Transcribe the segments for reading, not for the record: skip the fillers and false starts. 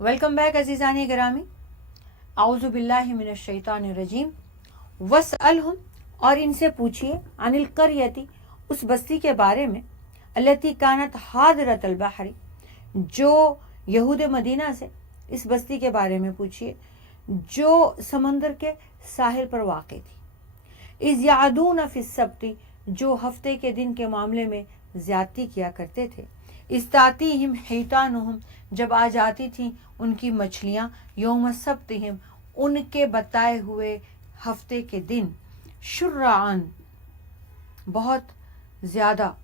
Welcome back अजीज़ानी गिरामी। आऊज़ु बिल्लाहि मिनश शैतानिर रजीम। वस्अलहुम, और इनसे पूछिए, अनिल क़र्यति, उस बस्ती के बारे में, अल्लती कानत हादिरतल बहरी, जो यहूद मदीना से, इस बस्ती के बारे में पूछिए जो समंदर के साहिल पर वाक़ थी। इज़ यादून फ़िस सब्ती, जो हफ्ते के दिन के मामले में ज़्यादती किया करते थे। इस्तातीहिम हितानुहुम, जब आ जाती थीं उनकी मछलियाँ, यौम सब्तिहिम, उनके बताए हुए हफ्ते के दिन, शुर्रान, बहुत ज़्यादा,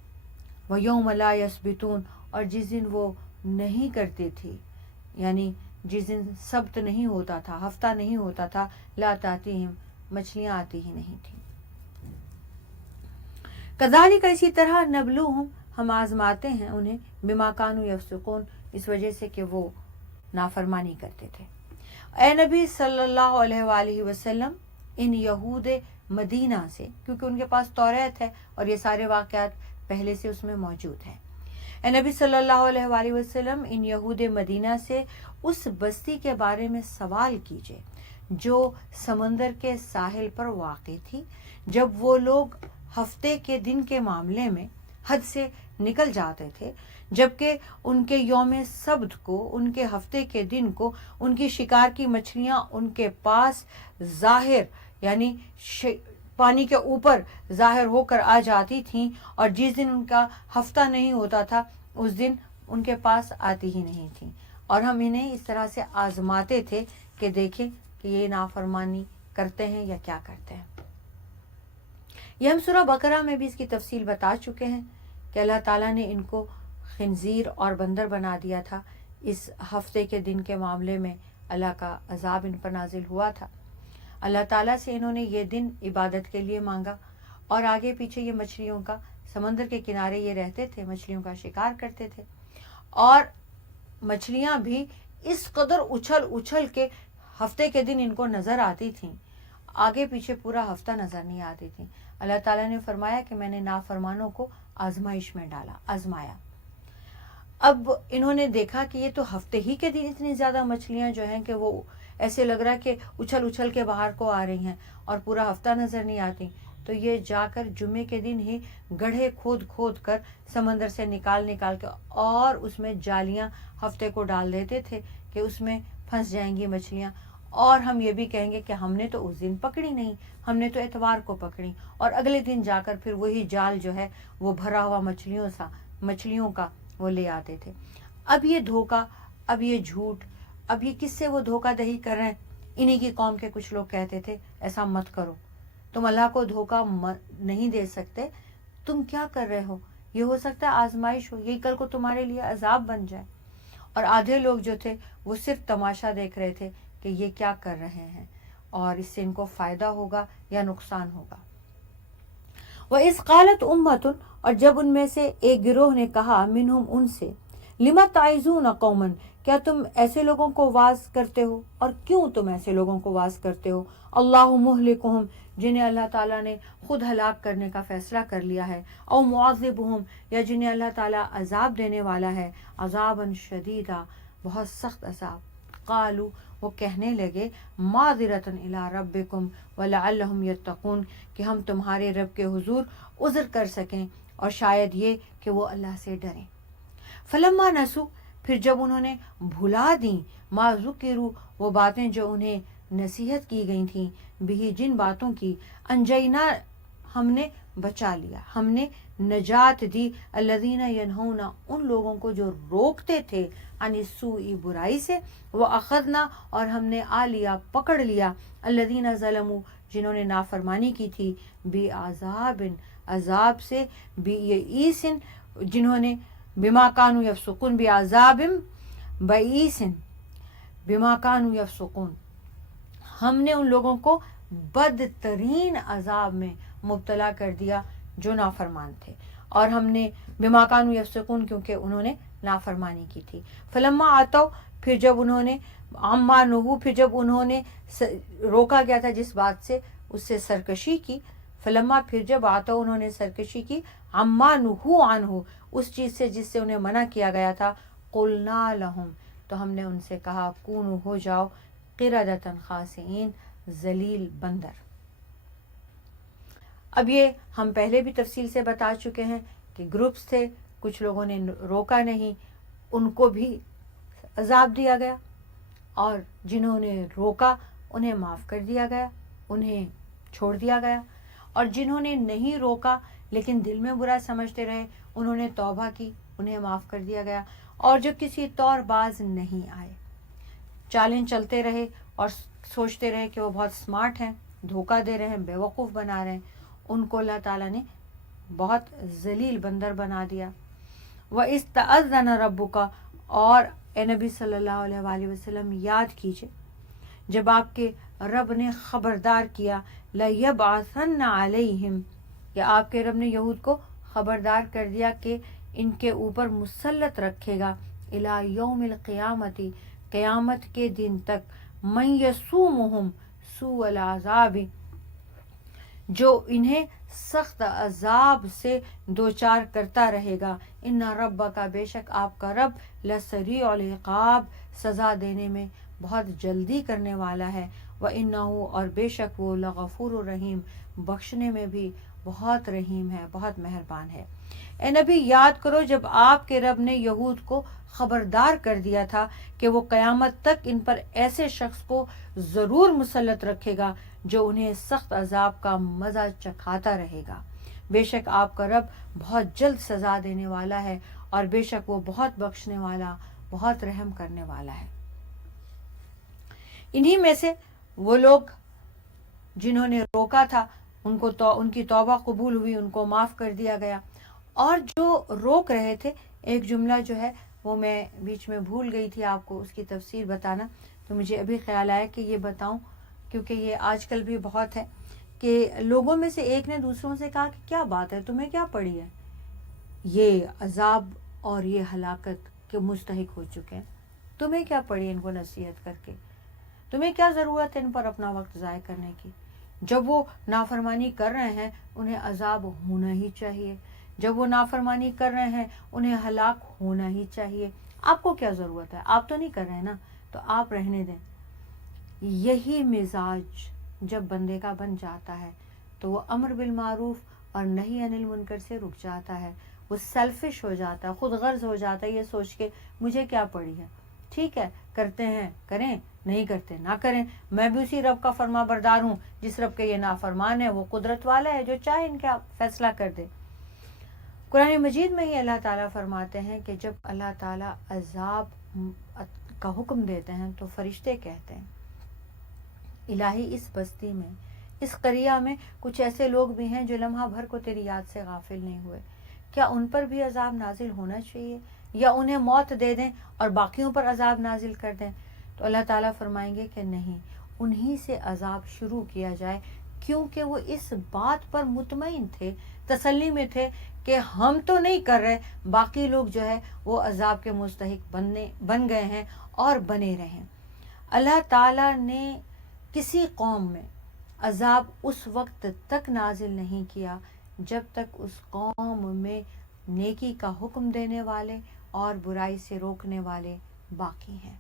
व यौम ला यसबितून, और जिस दिन वो नहीं करते थे, यानी जिस दिन सब्त नहीं होता था, हफ्ता नहीं होता था, ला तातीहिम, मछलियाँ आती ही नहीं थी। कज़ालिका, इसी तरह, नबलूहुम, हम आजमाते हैं उन्हें, बिमा कानू यफसुकून, इस वजह से कि वो नाफरमानी करते थे। ए नबी सल्लल्लाहु अलैहि वसल्लम, इन यहूद मदीना से, क्योंकि उनके पास तौरात है और ये सारे वाक़यात पहले से उसमें मौजूद हैं। ए नबी सल्लल्लाहु अलैहि वसल्लम, इन यहूद मदीना से उस बस्ती के बारे में सवाल कीजिए जो समंदर के साहिल पर वाक़ थी, जब वो लोग हफ्ते के दिन के मामले में हद से निकल जाते थे, जबकि उनके यौम सब्त को, उनके हफ्ते के दिन को, उनकी शिकार की मछलियाँ उनके पास ज़ाहिर, यानी पानी के ऊपर ज़ाहिर होकर आ जाती थीं, और जिस दिन उनका हफ्ता नहीं होता था उस दिन उनके पास आती ही नहीं थीं। और हम इन्हें इस तरह से आजमाते थे कि देखें कि ये नाफरमानी करते हैं या क्या करते हैं। ये हम सूरह बकरा में भी इसकी तफसील बता चुके हैं कि अल्लाह ताला ने इनको खिंजीर और बंदर बना दिया था। इस हफ्ते के दिन के मामले में अल्लाह का अजाब इन पर नाजिल हुआ था। अल्लाह ताला से इन्होंने ये दिन इबादत के लिए मांगा, और आगे पीछे ये मछलियों का, समंदर के किनारे ये रहते थे, मछलियों का शिकार करते थे, और मछलियाँ भी इस कदर उछल उछल के हफ्ते के दिन इनको नज़र आती थीं, आगे पीछे पूरा हफ्ता नज़र नहीं आती थी। अल्लाह ताला ने फरमाया कि मैंने नाफरमानों को आजमाइश में डाला, आजमाया। अब इन्होंने देखा कि ये तो हफ्ते ही के दिन इतनी ज़्यादा मछलियाँ जो हैं कि वो ऐसे लग रहा है कि उछल उछल के बाहर को आ रही हैं और पूरा हफ्ता नज़र नहीं आती। तो ये जाकर जुम्मे के दिन ही गड्ढे खोद खोद कर समंदर से निकाल के और उसमें जालियाँ हफ्ते को डाल देते थे कि उसमें फंस जाएंगी मछलियाँ। और हम ये भी कहेंगे कि हमने तो उस दिन पकड़ी नहीं, हमने तो एतवार को पकड़ी, और अगले दिन जाकर फिर वही जाल जो है वो भरा हुआ मछलियों का वो ले आते थे। अब ये धोखा, अब ये झूठ, अब ये किससे वो धोखा दही कर रहे हैं? इन्हीं की कौम के कुछ लोग कहते थे ऐसा मत करो, तुम अल्लाह को धोखा नहीं दे सकते, तुम क्या कर रहे हो? ये हो सकता है आजमाइश हो, यही कल को तुम्हारे लिए अजाब बन जाए। और आधे लोग जो थे वो सिर्फ तमाशा देख रहे थे कि ये क्या कर रहे हैं और इससे इनको फ़ायदा होगा या नुकसान होगा। व इस क़ालत उम्मतुन, और जब उनमें से एक गिरोह ने कहा, मिनहुम, उनसे, लिमा ताइज़ून कौमन, क्या तुम ऐसे लोगों को वाज करते हो, और क्यों तुम ऐसे लोगों को वाज करते हो, अल्लाहु मुहलिकुहुम, जिन्हें अल्लाह ताला ने खुद हलाक करने का फ़ैसला कर लिया है, औ मुआज़िबुहुम, या जिन्हें अल्लाह ताला अजाब देने वाला है, अजाबन शदीदा, बहुत सख्त अजाब। क़ालू, वो कहने लगे, माज़िरतन इला रब्बिकुम व लअल्लहुम यत्तक़ून, कि हम तुम्हारे रब के हुजूर उज़्र कर सकें और शायद ये कि वो अल्लाह से डरें। फलम्मा नसू, फिर जब उन्होंने भुला दी, मा ज़ुकिरू, वो बातें जो उन्हें नसीहत की गई थी, बिही, जिन बातों की, अंजैना, हमने बचा लिया, हमने नजात दी, अल्लज़ीना यनहौना, उन लोगों को जो रोकते थे, अनिस्सूई, बुराई से, व अख़ज़ना, और हमने आ लिया, पकड़ लिया, अल्लज़ीना ज़लमू, जिन्होंने नाफरमानी की थी, बि आज़ाबिन, अजाब से, बि ईसिन, जिन्होंने, बिमा कानू यफ़सुकून, बि आज़ाबिन बईसिन, बिमा कानू यफ़सुकून, हमने उन लोगों को बदतरीन अजाब में मुब्तला कर दिया जो नाफरमान थे, और हमने बिमा कानू यफ़सुकून, क्योंकि उन्होंने नाफरमानी की थी। फलम्मा आतो, फिर जब उन्होंने, अम्मा नुहू, फिर जब उन्होंने रोका गया था जिस बात से, उससे सरकशी की, फलम्मा, फिर जब आतो, उन्होंने सरकशी की, अम्मा नुहू अनहु, उस चीज़ से जिससे उन्हें मना किया गया था, क़ुलना लहुम, تو ہم نے ان سے کہا کونو ہو جاؤ قردۃ خاسئین ذلیل بندر۔ اب یہ ہم پہلے بھی تفصیل سے بتا چکے ہیں کہ گروپس تھے، کچھ لوگوں نے روکا نہیں، ان کو بھی عذاب دیا گیا، اور جنہوں نے روکا انہیں معاف کر دیا گیا، انہیں چھوڑ دیا گیا، اور جنہوں نے نہیں روکا لیکن دل میں برا سمجھتے رہے انہوں نے توبہ کی، انہیں معاف کر دیا گیا، اور جو کسی طور باز نہیں آئے، چالیں چلتے رہے اور سوچتے رہے کہ وہ بہت سمارٹ ہیں، دھوکہ دے رہے ہیں، بیوقوف بنا رہے ہیں، ان کو اللہ تعالیٰ نے بہت ذلیل بندر بنا دیا۔ وَإِسْتَأَذَّنَ رَبُّكَ، اور اے نبی صلی اللہ علیہ وآلہ وسلم یاد کیجئے جب آپ کے رب نے خبردار کیا لَيَبْعَثَنَّ عَلَيْهِمْ، کہ آپ کے رب نے یہود کو خبردار کر دیا کہ ان کے اوپر مسلط رکھے گا الی یوم القیامت، قیامت کے دن تک، من یسومہم سوء العذاب، جو انہیں سخت عذاب سے دوچار کرتا رہے گا، ان ربک، بے شک آپ کا رب، لسریع العقاب، سزا دینے میں بہت جلدی کرنے والا ہے، وَإِنَّهُ، اور بے شک وہ، لغفور الرحیم، بخشنے میں بھی بہت رحیم ہے، بہت مہربان ہے۔ اے نبی یاد کرو جب آپ کے رب نے یہود کو خبردار کر دیا تھا کہ وہ قیامت تک ان پر ایسے شخص کو ضرور مسلط رکھے گا جو انہیں سخت عذاب کا مزہ چکھاتا رہے گا، بے شک آپ کا رب بہت جلد سزا دینے والا ہے، اور بے شک وہ بہت بخشنے والا، بہت رحم کرنے والا ہے۔ انہی میں سے وہ لوگ جنہوں نے روکا تھا ان کی توبہ قبول ہوئی، ان کو معاف کر دیا گیا، اور جو روک رہے تھے، ایک جملہ جو ہے وہ میں بیچ میں بھول گئی تھی آپ کو اس کی تفسیر بتانا، تو مجھے ابھی خیال آیا کہ یہ بتاؤں، کیونکہ یہ آج کل بھی بہت ہے کہ لوگوں میں سے ایک نے دوسروں سے کہا کہ کیا بات ہے، تمہیں کیا پڑی ہے، یہ عذاب اور یہ ہلاکت کے مستحق ہو چکے ہیں، تمہیں کیا پڑی ان کو نصیحت کر کے، تمہیں کیا ضرورت ہے ان پر اپنا وقت ضائع کرنے کی، جب وہ نافرمانی کر رہے ہیں انہیں عذاب ہونا ہی چاہیے، جب وہ نافرمانی کر رہے ہیں انہیں ہلاک ہونا ہی چاہیے، آپ کو کیا ضرورت ہے، آپ تو نہیں کر رہے نا، تو آپ رہنے دیں۔ یہی مزاج جب بندے کا بن جاتا ہے تو وہ امر بالمعروف اور نہی عن المنکر سے رک جاتا ہے، وہ سیلفش ہو جاتا ہے، خود غرض ہو جاتا ہے، یہ سوچ کے مجھے کیا پڑی ہے، ٹھیک ہے کرتے ہیں کریں، نہیں کرتے نہ کریں، میں بھی اسی رب کا فرما بردار ہوں جس رب کے یہ نافرمان ہے، وہ قدرت والا ہے جو چاہے ان کا فیصلہ کر دے۔ قرآن مجید میں ہی اللہ تعالیٰ فرماتے ہیں کہ جب اللہ تعالیٰ عذاب کا حکم دیتے ہیں تو فرشتے کہتے ہیں الہی اس بستی میں، اس قریہ میں کچھ ایسے لوگ بھی ہیں جو لمحہ بھر کو تیری یاد سے غافل نہیں ہوئے، کیا ان پر بھی عذاب نازل ہونا چاہیے یا انہیں موت دے دیں اور باقیوں پر عذاب نازل کر دیں؟ تو اللہ تعالیٰ فرمائیں گے کہ نہیں، انہی سے عذاب شروع کیا جائے، کیونکہ وہ اس بات پر مطمئن تھے، تسلی میں تھے کہ ہم تو نہیں کر رہے، باقی لوگ جو ہے وہ عذاب کے مستحق بن گئے ہیں اور بنے رہیں۔ اللہ تعالیٰ نے کسی قوم میں عذاب اس وقت تک نازل نہیں کیا جب تک اس قوم میں نیکی کا حکم دینے والے اور برائی سے روکنے والے باقی ہیں۔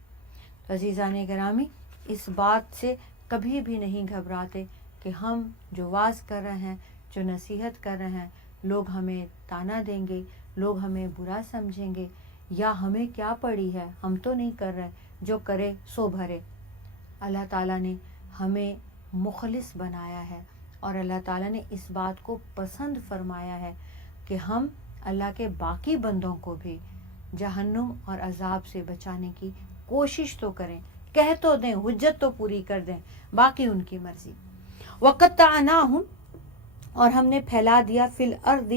تو عزیزان گرامی، اس بات سے کبھی بھی نہیں گھبراتے کہ ہم جو واعظ کر رہے ہیں، جو نصیحت کر رہے ہیں، لوگ ہمیں تانا دیں گے، لوگ ہمیں برا سمجھیں گے، یا ہمیں کیا پڑی ہے، ہم تو نہیں کر رہے، جو کرے سو بھرے۔ اللہ تعالیٰ نے ہمیں مخلص بنایا ہے اور اللہ تعالیٰ نے اس بات کو پسند فرمایا ہے کہ ہم اللہ کے باقی بندوں کو بھی جہنم اور عذاب سے بچانے کی کوشش تو کریں، کہہ تو دیں، حجت تو پوری کر دیں، باقی ان کی مرضی۔ وَقَطَّعْنَاهُمْ، اور ہم نے پھیلا دیا، فی الارض،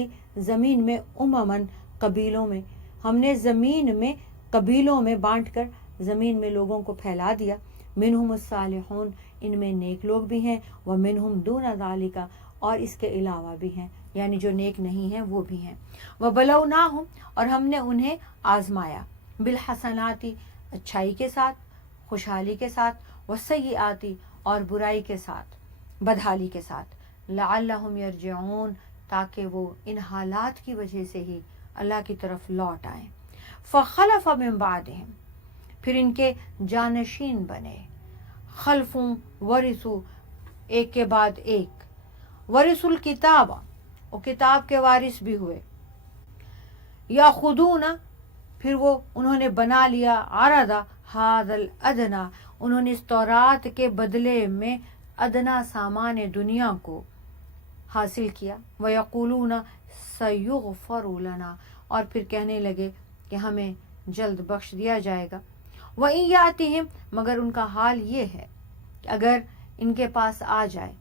زمین میں، امماً، قبیلوں میں، ہم نے زمین میں قبیلوں میں بانٹ کر زمین میں لوگوں کو پھیلا دیا، منہم الصالحون، ان میں نیک لوگ بھی ہیں، ومنہم دون ذالک، اور اس کے علاوہ بھی ہیں، یعنی جو نیک نہیں ہیں وہ بھی ہیں، وبلوناہم، اور ہم نے انہیں آزمایا، بالحسنات، اچھائی کے ساتھ، خوشحالی کے ساتھ، والسیئات، اور برائی کے ساتھ، بدحالی کے ساتھ، لعلہم یرجعون، تاکہ وہ ان حالات کی وجہ سے ہی اللہ کی طرف لوٹ آئیں۔ فخلف من بعدہم، फिर इनके जानशीन बने। खल्फुम वरिसु, एक के बाद एक, वरिसुल किताब, वो किताब के वारिस भी हुए। या खुदूना, फिर वो उन्होंने बना लिया, आरदा हादल अदना, उन्होंने इस तौरात के बदले में अदना सामान दुनिया को हासिल किया। वयक़ूलूना सयुग़फ़रु लना, और फिर कहने लगे कि हमें जल्द बख्श दिया जाएगा। वइन यातिहिम, मगर उनका हाल ये है कि अगर इनके पास आ जाए,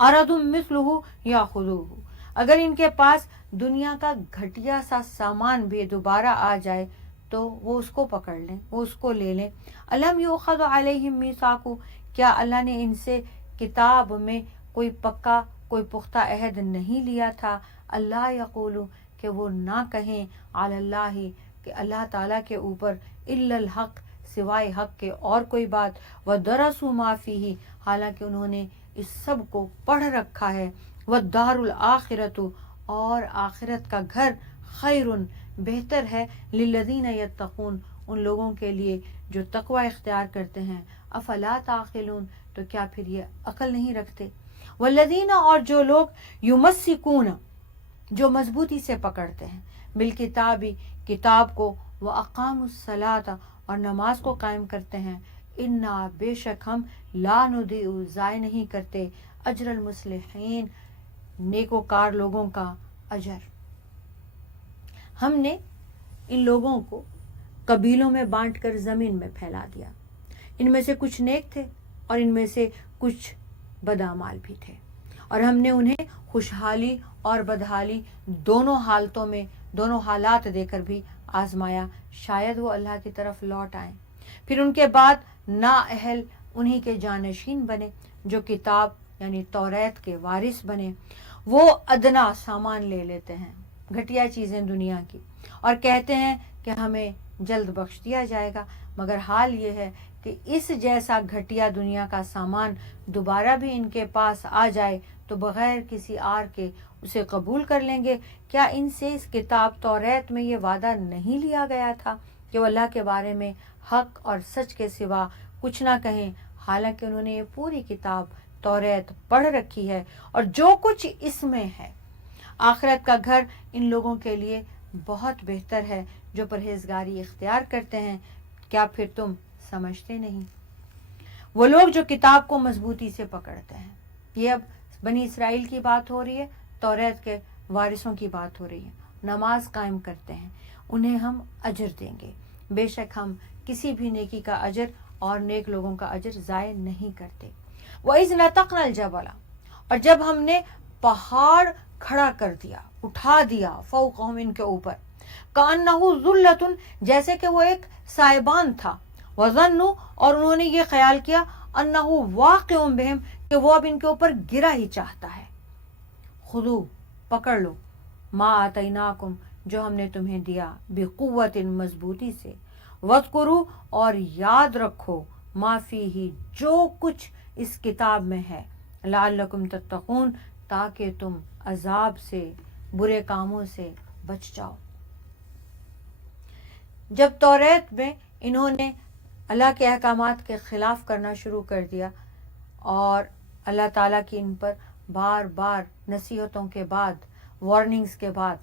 अरदुम मिस्लुहु याख़ुज़ूहु, अगर इनके पास दुनिया का घटिया सा सामान भी दोबारा आ जाए तो वो उसको पकड़ लें, वो उसको ले लें। अलम युख़ज़ अलैहिम मीसाक़ु, क्या अल्लाह ने इनसे किताब में कोई पक्का, कोई पुख्ता अहद नहीं लिया था। अल्लाह यक़ूलु, कि वो ना कहें, अलल्लाहि, कि अल्लाह ताला के ऊपर, इल्लल हक़, सिवाय हक़ के और कोई बात। व दरसु मा फ़ीही, हालांकि उन्होंने इस सब को पढ़ रखा है। व दारुल आखिरतु, और आखिरत का घर, खैरुन, बेहतर है, लिल्लज़ीना यत्तक़ून, उन लोगों के लिए जो तक़वा इख्तियार करते हैं। अफला ताक़िलून, तो क्या फिर ये अकल नहीं रखते। वल्लज़ीना, और जो लोग, युमस्सिकून, जो मजबूती से पकड़ते हैं, बिल किताबी, किताब को, व अक़ामुस्सलाता, और नमाज को कायम करते हैं। इन्ना, बेशक हम, ला नुदीउ, ज़ाय नहीं करते, अजरल मुस्लिहीन, नेकोकार लोगों का अजर। हमने इन लोगों को कबीलों में बांटकर ज़मीन में फैला दिया। इनमें से कुछ नेक थे और इनमें से कुछ बदामाल भी थे, और हमने उन्हें खुशहाली और बदहाली दोनों हालतों में, दोनों हालात देकर भी आजमाया, शायद वो अल्लाह की तरफ लौट आए। फिर उनके बाद नाअहल उन्हीं के जानशीन बने, जो किताब यानी तौरात के वारिस बने। वो अदना सामान ले लेते हैं, घटिया चीज़ें दुनिया की, और कहते हैं कि हमें जल्द बख्श दिया जाएगा। मगर हाल ये है कि इस जैसा घटिया दुनिया का सामान दोबारा भी इनके पास आ जाए तो बग़ैर किसी आर के उसे कबूल कर लेंगे। क्या इनसे इस किताब तौरात में ये वादा नहीं लिया गया था कि वो अल्लाह के बारे में हक और सच के सिवा कुछ ना कहें। हालांकि उन्होंने ये पूरी किताब तौरात पढ़ रखी है और जो कुछ इसमें है। आखिरत का घर इन लोगों के लिए बहुत बेहतर है जो परहेजगारी इख्तियार करते हैं। क्या फिर तुम समझते नहीं? वो लोग जो किताब को मजबूती से पकड़ते हैं। ये अब बनी इसराइल की बात हो रही है, तौरात के वारिसों की बात हो रही है। नमाज कायम करते हैं, उन्हें हम अजर देंगे। बेशक हम किसी भी नेकी का अजर और नेक लोगों का अजर ज़ाय नहीं करते। वइज़ नतक़नल जबला, और जब हमने पहाड़ खड़ा कर दिया, उठा दिया, फ़ौक़हुम, इनके ऊपर, कान्नहु ज़ुल्लतुन, जैसे कि वो एक साइबान था। वज़न्नु, और उन्होंने ये ख्याल किया, अन्नहु वाक़िउन बिहिम, कि वो अब इनके ऊपर गिरा ही चाहता है। खुदू, पकड़ लो, मा आतैनाकुम, जो हमने तुम्हें दिया, बिक़ुव्वतिन, मजबूती से, वज़कुरू, और याद रखो, मा फ़ीही, जो कुछ इस किताब में है, लअल्लकुम तत्तक़ून, ताकि तुम अजाब से, बुरे कामों से बच जाओ। जब तौरात में इन्होंने अल्लाह के अहकामात के ख़िलाफ़ करना शुरू कर दिया और अल्लाह ताला की इन पर बार बार नसीहतों के बाद, वार्निंग्स के बाद,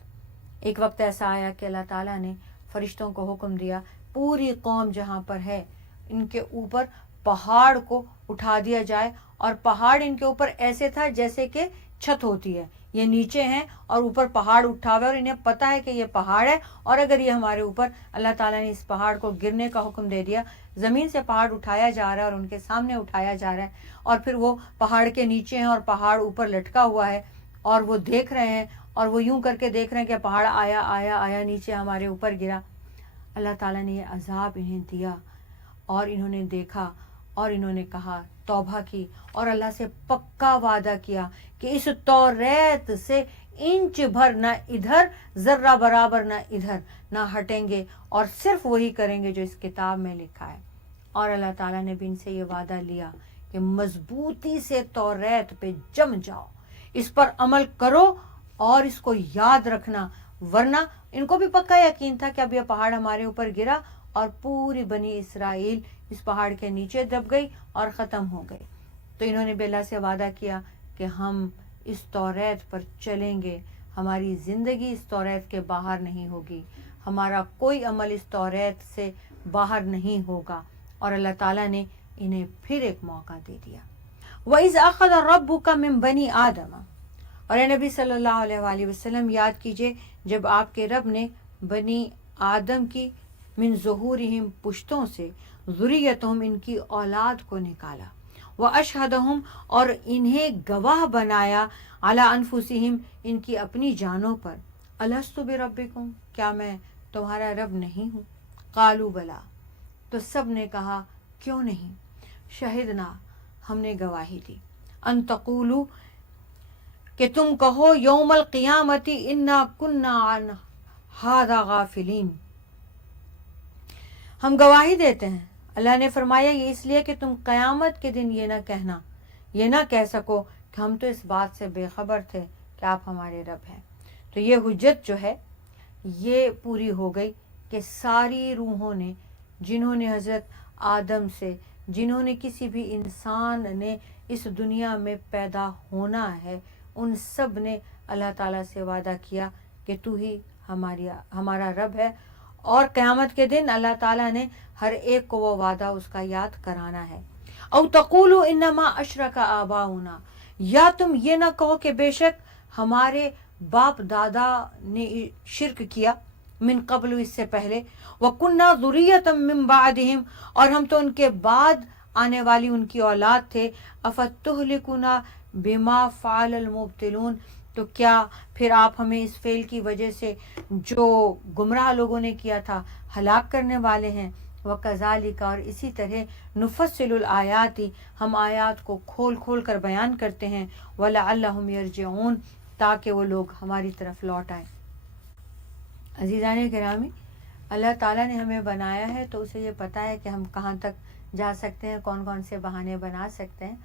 एक वक्त ऐसा आया कि अल्लाह ताला ने फरिश्तों को हुक्म दिया, पूरी कौम जहाँ पर है इनके ऊपर पहाड़ को उठा दिया जाए। और पहाड़ इनके ऊपर ऐसे था जैसे कि छत होती है, ये नीचे हैं और ऊपर पहाड़ उठा हुआ है, और इन्हें पता है कि ये पहाड़ है और अगर ये हमारे ऊपर, अल्लाह ताला ने इस पहाड़ को गिरने का हुक्म दे दिया। ज़मीन से पहाड़ उठाया जा रहा है और उनके सामने उठाया जा रहा है, और फिर वो पहाड़ के नीचे हैं और पहाड़ ऊपर लटका हुआ है, और वो देख रहे हैं, और वो यूं करके देख रहे हैं कि पहाड़ आया आया आया नीचे हमारे ऊपर गिरा। अल्लाह ताला ने ये अजाब इन्हें दिया और इन्होंने देखा और इन्होंने कहा, तौबा की और अल्लाह से पक्का वादा किया कि इस तौरात से इंच भर ना इधर, जर्रा बराबर ना इधर ना हटेंगे और सिर्फ वही करेंगे जो इस किताब में लिखा है। और अल्लाह ताला ने भी इनसे ये वादा लिया कि मजबूती से तौरात पे जम जाओ, इस पर अमल करो और इसको याद रखना, वरना इनको भी पक्का यकीन था कि अब यह पहाड़ हमारे ऊपर गिरा اور پوری بنی اسرائیل اس پہاڑ کے نیچے دب گئی اور ختم ہو گئی۔ تو انہوں نے بھی اللہ سے وعدہ کیا کہ ہم اس توریت پر چلیں گے، ہماری زندگی اس توریت کے باہر نہیں ہوگی، ہمارا کوئی عمل اس توریت سے باہر نہیں ہوگا۔ اور اللہ تعالیٰ نے انہیں پھر ایک موقع دے دیا۔ وَإِذْ أَخَذَ رَبُّكَ مِنْ بَنِي آدَمَ، اور اے نبی صلی اللہ علیہ وآلہ وسلم یاد کیجئے جب آپ کے رب نے بنی آدم کی من ظہورہم پشتوں سے، ذریتہم ان کی اولاد کو نکالا، واشہدہم اور انہیں گواہ بنایا، علی انفسہم ان کی اپنی جانوں پر، الست بربکم کیا میں تمہارا رب نہیں ہوں؟ قالوا بلا، تو سب نے کہا کیوں نہیں، شہدنا ہم نے گواہی دی، ان تقولوا کہ تم کہو، یوم القیامت انا کنا عن ھذا غافلین، ہم گواہی دیتے ہیں، اللہ نے فرمایا یہ اس لیے کہ تم قیامت کے دن یہ نہ کہہ سکو کہ ہم تو اس بات سے بے خبر تھے کہ آپ ہمارے رب ہیں۔ تو یہ حجت جو ہے یہ پوری ہو گئی کہ ساری روحوں نے، جنہوں نے حضرت آدم سے، جنہوں نے کسی بھی انسان نے اس دنیا میں پیدا ہونا ہے، ان سب نے اللہ تعالیٰ سے وعدہ کیا کہ تو ہی ہمارا رب ہے، اور قیامت کے دن اللہ تعالیٰ نے ہر ایک کو وہ وعدہ اس کا یاد کرانا ہے۔ او تقولوا انما اشرک آباؤنا، یا تم یہ نہ کہو کہ بے شک ہمارے باپ دادا نے شرک کیا، من قبل اس سے پہلے، وَكُنَّا ذُرِّيَّةً مِّن بَعْدِهِمْ اور ہم تو ان کے بعد آنے والی ان کی اولاد تھے، أَفَتُهْلِكُنَا بِمَا فَعَلَ الْمُبْطِلُونَ، تو کیا پھر آپ ہمیں اس فعل کی وجہ سے جو گمراہ لوگوں نے کیا تھا ہلاک کرنے والے ہیں۔ وَكَذَلِكَ اور اسی طرح نُفَصِّلُ الْآيَاتِ ہم آیات کو کھول کھول کر بیان کرتے ہیں، وَلَعَلَّهُمْ يَرْجِعُونَ تاکہ وہ لوگ ہماری طرف لوٹ آئیں۔ عزیزان گرامی، اللہ تعالیٰ نے ہمیں بنایا ہے تو اسے یہ پتہ ہے کہ ہم کہاں تک جا سکتے ہیں، کون کون سے بہانے بنا سکتے ہیں۔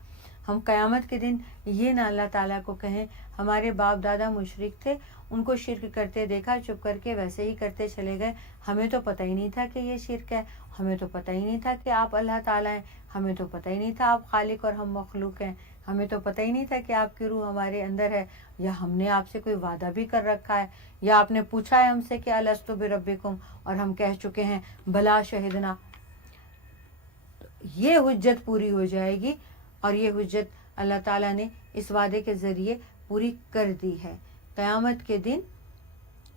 ہم قیامت کے دن یہ نہ اللہ تعالیٰ کو کہیں ہمارے باپ دادا مشرک تھے، ان کو شرک کرتے دیکھا، چپ کر کے ویسے ہی کرتے چلے گئے، ہمیں تو پتہ ہی نہیں تھا کہ یہ شرک ہے، ہمیں تو پتہ ہی نہیں تھا کہ آپ اللہ تعالیٰ ہیں، ہمیں تو پتہ ہی نہیں تھا آپ خالق اور ہم مخلوق ہیں، ہمیں تو پتہ ہی نہیں تھا کہ آپ کی روح ہمارے اندر ہے، یا ہم نے آپ سے کوئی وعدہ بھی کر رکھا ہے، یا آپ نے پوچھا ہے ہم سے کہ الست بربکم اور ہم کہہ چکے ہیں بلا شہدنا۔ یہ حجت پوری ہو جائے گی، اور یہ حجت اللہ تعالیٰ نے اس وعدے کے ذریعے پوری کر دی ہے۔ قیامت کے دن،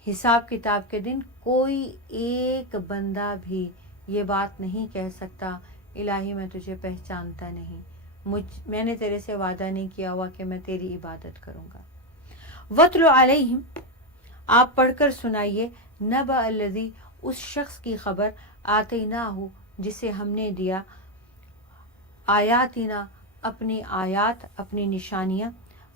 حساب کتاب کے دن، کوئی ایک بندہ بھی یہ بات نہیں کہہ سکتا الہی میں تجھے پہچانتا نہیں، میں نے تیرے سے وعدہ نہیں کیا ہوا کہ میں تیری عبادت کروں گا۔ وَاتْلُ عَلَيْهِمْ آپ پڑھ کر سنائیے، نَبَأَ الَّذِي اس شخص کی خبر، آتَيْنَاهُ جسے ہم نے دیا، آیاتنا اپنی آیات، اپنی نشانیاں،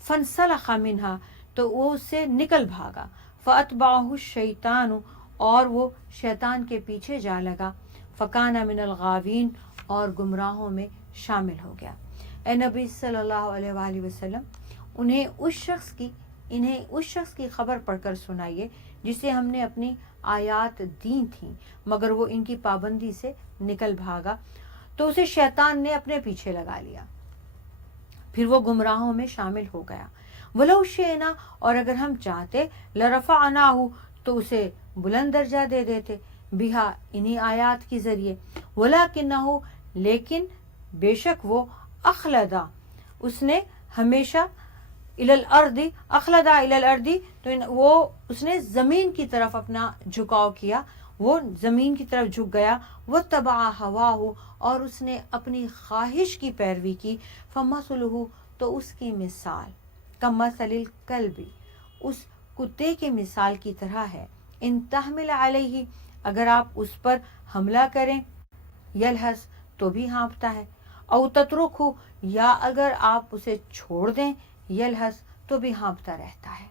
فَانْسَلَخَ مِنْهَا تو وہ اس سے نکل بھاگا، فَأَتْبَعَهُ الشَّيْطَانُ اور وہ شیطان کے پیچھے جا لگا، فَكَانَ مِنَ الْغَاوِينَ اور گمراہوں میں شامل ہو گیا۔ اے نبی صلی اللہ علیہ وآلہ وسلم انہیں اس شخص کی خبر پڑھ کر سنائیے جسے ہم نے اپنی آیات دی تھیں مگر وہ ان کی پابندی سے نکل بھاگا، تو اسے شیطان نے اپنے پیچھے لگا لیا، پھر وہ گمراہوں میں شامل ہو گیا۔ وَلَوْ شِئْنَا اور اگر ہم چاہتے، لَرَفَعْنَاهُ تو اسے بلند درجہ دے دیتے، بِهَا انہی آیات کے ذریعے، وَلَكِنَّهُ لیکن بے شک وہ، اخلدا اس نے ہمیشہ، الی الارض اخلدا الی الارض تو وہ اس نے زمین کی طرف اپنا جھکاؤ کیا، وہ زمین کی طرف جھک گیا، واتبع ہواہ اور اس نے اپنی خواہش کی پیروی کی، فمثلہ تو اس کی مثال، کمثل الکلب اس کتے کی مثال کی طرح ہے، ان تحمل علیہ اگر آپ اس پر حملہ کریں، یلہس تو بھی ہانپتا ہے، او تترکہ یا اگر آپ اسے چھوڑ دیں، یلہس تو بھی ہانپتا رہتا ہے۔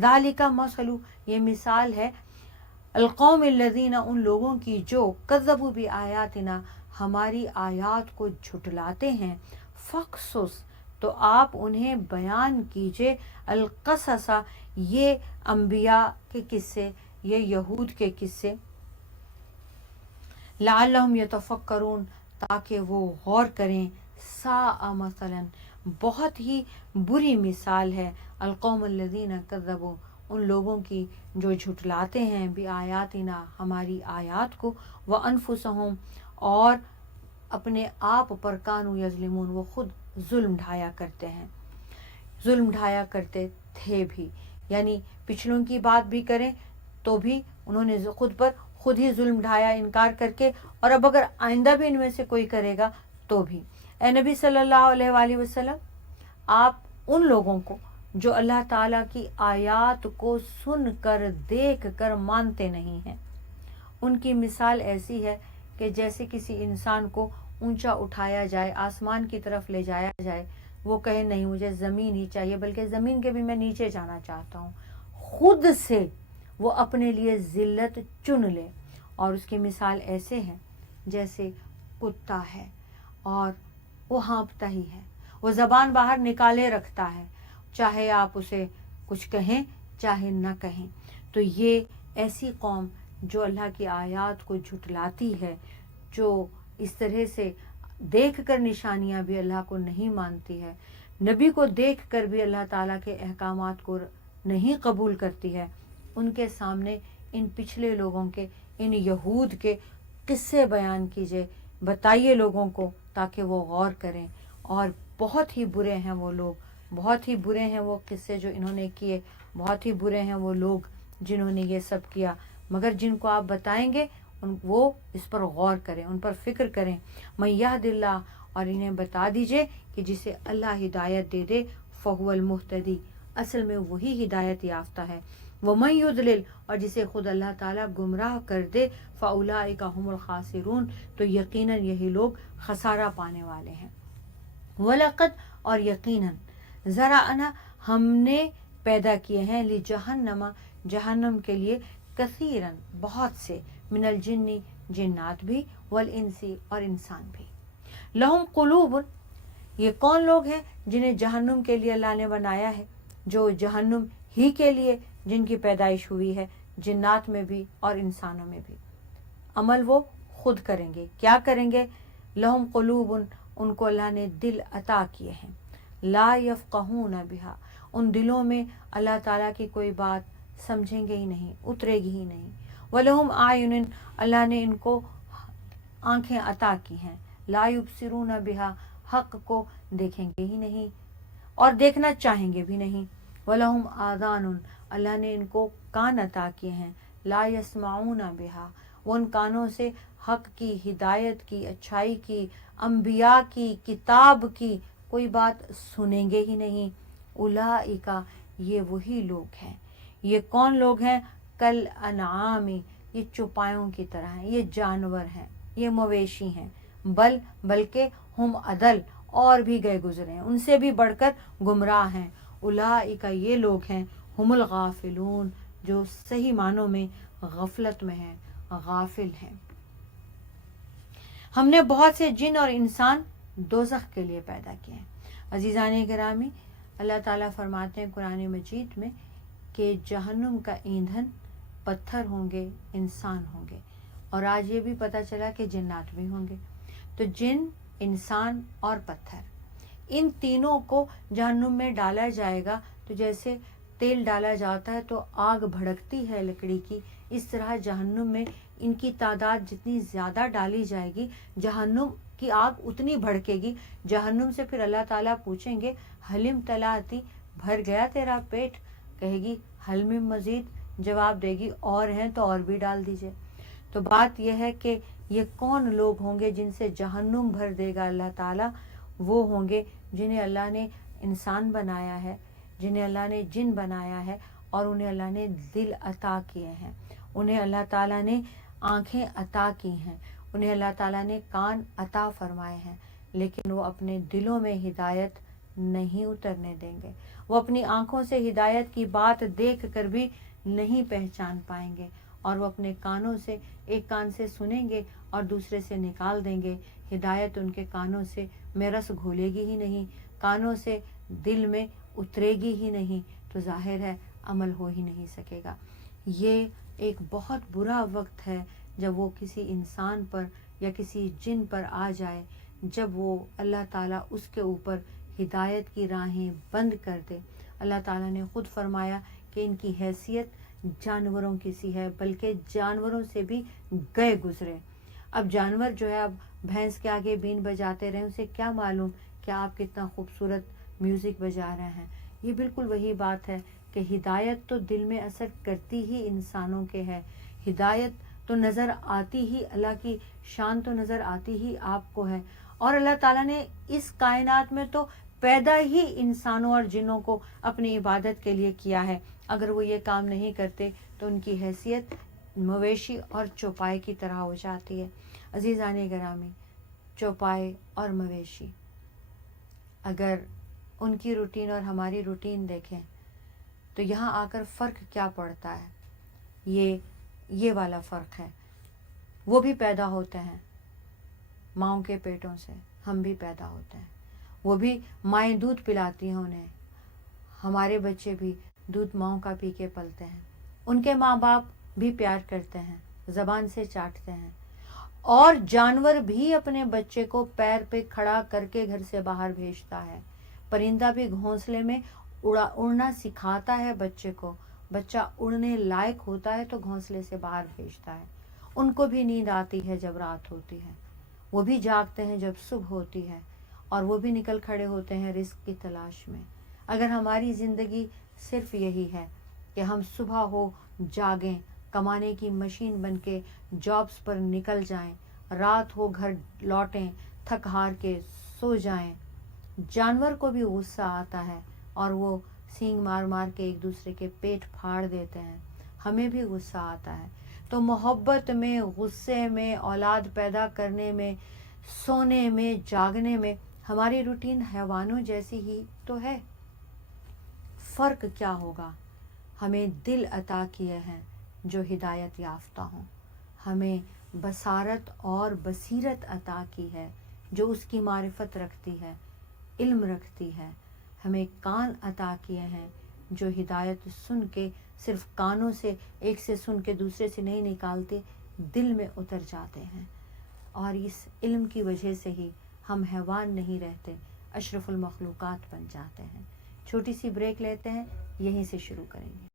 ذالک مثل یہ مثال ہے، القوم الذین ان لوگوں کی جو کذبوا بآیاتنا ہماری آیات کو جھٹلاتے ہیں، فقصص تو آپ انہیں بیان کیجئے، القصص یہ انبیاء کے قصے، یہ یہود کے قصے، लअल्लहुम यतफक्करून, ताकि वो गौर करें। सा मसलन, बहुत ही बुरी मिसाल है, अलकौम अल्लज़ीना कज़्ज़बू, उन लोगों की जो झुटलाते हैं, भी आयातिना, हमारी आयात को, व अनफुसहुम, और अपने आप पर, कानू यज़लिमून, वो खुद जुल्म ढाया करते हैं, जुल्म ढाया करते थे भी। यानी पिछलों की बात भी करें तो भी उन्होंने खुद पर खुद ही जुल्म ढाया इनकार करके, और अब अगर आइंदा भी इनमें से कोई करेगा तो भी। ए नबी सल्लल्लाहु अलैहि वसल्लम, आप उन लोगों को जो अल्लाह ताला की आयात को सुन कर देख कर मानते नहीं हैं, उनकी मिसाल ऐसी है कि जैसे किसी इंसान को ऊंचा उठाया जाए, आसमान की तरफ ले जाया जाए, वो कहे नहीं मुझे ज़मीन ही चाहिए, बल्कि ज़मीन के भी मैं नीचे जाना चाहता हूँ, खुद से वो अपने लिए ज़िल्लत चुन ले। और उसकी मिसाल ऐसे है जैसे कुत्ता है और वो हाँफता ही है, वो ज़बान बाहर निकाले रखता है, चाहे आप उसे कुछ कहें चाहे न कहें। तो ये ऐसी कौम जो अल्लाह की आयात को झुटलाती है, जो इस तरह से देख कर निशानियाँ भी अल्लाह को नहीं मानती है, नबी को देख कर भी अल्लाह ताला के अहकामात को नहीं कबूल करती है, उनके सामने इन पिछले लोगों के, इन यहूद के किस्से बयान कीजिए, बताइए लोगों को, ताकि वो गौर करें। और बहुत ही बुरे हैं वो लोग, बहुत ही बुरे हैं वो किस्से जो इन्होंने किए, बहुत ही बुरे हैं वो लोग जिन्होंने ये सब किया। मगर जिनको आप बताएंगे वो इस पर गौर करें, उन पर फिक्र करें। मैं यहदिल्लाह, और इन्हें बता दीजिए कि जिसे अल्लाह हिदायत दे दे, फ़हुवल मुहतदी, असल में वही हिदायत याफ्ता है। वो मैं युदलिल, और जिसे खुद अल्लाह ताला गुमराह कर दे, फ़उलाइका हुमुल खासिरून, तो यकीनन यही लोग खसारा पाने वाले हैं। वलक़द, और यकीनन, ज़राअना, हमने पैदा किए हैं, ली जहन्नमा, जहन्नम के लिए, कसीरन, बहुत से, मिनल जिन्नी, जिन्नात भी, वल इंसी, और इंसान भी। लहुम कुलूबुन, ये कौन लोग हैं जिन्हें जहन्नुम के लिए अल्लाह ने बनाया है, जो जहन्नुम ही के लिए जिनकी पैदाइश हुई है, जिन्नात में भी और इंसानों में भी। अमल वो खुद करेंगे, क्या करेंगे? लहुम कुलूबुन, उनको अल्लाह ने दिल अता किए हैं, ला यफ़क़हून बिहा, उन दिलों में अल्लाह ताला की कोई बात समझेंगे ही नहीं, उतरेगी ही नहीं। वलहुम आयुन, अल्लाह ने इनको आंखें अता की हैं, ला युबसिरून बिहा, हक को देखेंगे ही नहीं और देखना चाहेंगे भी नहीं। वलहुम आज़ानुन, अल्लाह ने इनको कान अता किए हैं, ला यस्माऊन बिहा, वो उन कानों से हक की, हिदायत की, अच्छाई की, अंबिया की, किताब की कोई बात सुनेंगे ही नहीं। उलाइका, ये वही लोग हैं। ये कौन लोग हैं? कल अनआमी, ये चौपायों की तरह हैं, ये जानवर हैं, ये मवेशी हैं। बल्कि हम अदल, और भी गए गुजरे हैं, उनसे भी बढ़कर गुमराह हैं। उलाइका, ये लोग हैं, हुमुल गाफिलून, जो सही मानों में गफलत में हैं, गाफिल हैं। हमने बहुत से जिन और इंसान दोज़ख के लिए पैदा किए हैं। अजीज़ान गिरामी, अल्लाह ताला फरमाते हैं कुरान मजीद में कि जहन्नुम का ईंधन पत्थर होंगे, इंसान होंगे, और आज ये भी पता चला कि जिन्नात भी होंगे। तो जिन, इंसान और पत्थर, इन तीनों को जहन्नुम में डाला जाएगा। तो जैसे तेल डाला जाता है तो आग भड़कती है लकड़ी की, इस तरह जहन्नुम में इनकी तादाद जितनी ज़्यादा डाली जाएगी, जहन्नुम की आग उतनी भड़केगी। जहन्नुम से फिर अल्लाह ताला पूछेंगे, हलिम तलाती, भर गया तेरा पेट? कहेगी हलमिम मज़ीद, जवाब देगी और हैं तो और भी डाल दीजिए। तो बात यह है कि ये कौन लोग होंगे जिनसे जहन्नुम भर देगा अल्लाह ताला? वो होंगे जिन्हें अल्लाह ने इंसान बनाया है, जिन्हें अल्लाह ने जिन बनाया है, और उन्हें अल्लाह ने दिल अता किए हैं, उन्हें अल्लाह ताला ने आँखें अता की हैं, उन्हें अल्लाह ताला ने कान अता फरमाए हैं, लेकिन वो अपने दिलों में हिदायत नहीं उतरने देंगे। वो अपनी आँखों से हिदायत की बात देख कर भी नहीं पहचान पाएंगे, और वो अपने कानों से, एक कान से सुनेंगे और दूसरे से निकाल देंगे। हिदायत उनके कानों से में रस घोलेगी ही नहीं, कानों से दिल में उतरेगी ही नहीं, तो जाहिर है अमल हो ही नहीं सकेगा। ये एक बहुत बुरा वक्त है جب وہ کسی انسان پر یا کسی جن پر آ جائے، جب وہ اللہ تعالیٰ اس کے اوپر ہدایت کی راہیں بند کر دے. اللہ تعالیٰ نے خود فرمایا کہ ان کی حیثیت جانوروں کی سی ہے، بلکہ جانوروں سے بھی گئے گزرے. اب جانور جو ہے، اب بھینس کے آگے بین بجاتے رہے، اسے کیا معلوم کہ آپ کتنا خوبصورت میوزک بجا رہے ہیں. یہ بالکل وہی بات ہے کہ ہدایت تو دل میں اثر کرتی ہی انسانوں کے ہے. ہدایت تو نظر آتی ہی، اللہ کی شان تو نظر آتی ہی آپ کو ہے. اور اللہ تعالیٰ نے اس کائنات میں تو پیدا ہی انسانوں اور جنوں کو اپنی عبادت کے لیے کیا ہے. اگر وہ یہ کام نہیں کرتے تو ان کی حیثیت مویشی اور چوپائے کی طرح ہو جاتی ہے. عزیزان گرامی، چوپائے اور مویشی، اگر ان کی روٹین اور ہماری روٹین دیکھیں تو یہاں آ کر فرق کیا پڑتا ہے. یہ والا فرق ہے. وہ بھی پیدا ہوتے ہیں ماؤں کے پیٹوں سے، ہم بھی پیدا ہوتے ہیں. وہ بھی مائیں دودھ پلاتی ہیں انہیں. ہمارے بچے بھی دودھ ماؤں کا پی کے پلتے ہیں. ان کے ماں باپ بھی پیار کرتے ہیں، زبان سے چاٹتے ہیں. اور جانور بھی اپنے بچے کو پیر پہ کھڑا کر کے گھر سے باہر بھیجتا ہے. پرندہ بھی گھونسلے میں اڑنا سکھاتا ہے بچے کو. بچہ اڑنے لائق ہوتا ہے تو گھونسلے سے باہر بھیجتا ہے. ان کو بھی نیند آتی ہے جب رات ہوتی ہے، وہ بھی جاگتے ہیں جب صبح ہوتی ہے، اور وہ بھی نکل کھڑے ہوتے ہیں رزق کی تلاش میں. اگر ہماری زندگی صرف یہی ہے کہ ہم صبح ہو جاگیں، کمانے کی مشین بن کے جابس پر نکل جائیں، رات ہو گھر لوٹیں تھک ہار کے سو جائیں. جانور کو بھی غصہ آتا ہے اور وہ سینگ مار مار کے ایک دوسرے کے پیٹ پھاڑ دیتے ہیں. ہمیں بھی غصہ آتا ہے. تو محبت میں، غصے میں، اولاد پیدا کرنے میں، سونے میں، جاگنے میں ہماری روٹین حیوانوں جیسی ہی تو ہے. فرق کیا ہوگا؟ ہمیں دل عطا کیے ہیں جو ہدایت یافتہ ہوں. ہمیں بصارت اور بصیرت عطا کی ہے جو اس کی معرفت رکھتی ہے، علم رکھتی ہے. ہمیں کان عطا کیے ہیں جو ہدایت سن کے صرف کانوں سے ایک سے سن کے دوسرے سے نہیں نکالتے، دل میں اتر جاتے ہیں. اور اس علم کی وجہ سے ہی ہم حیوان نہیں رہتے، اشرف المخلوقات بن جاتے ہیں. چھوٹی سی بریک لیتے ہیں، یہیں سے شروع کریں گے.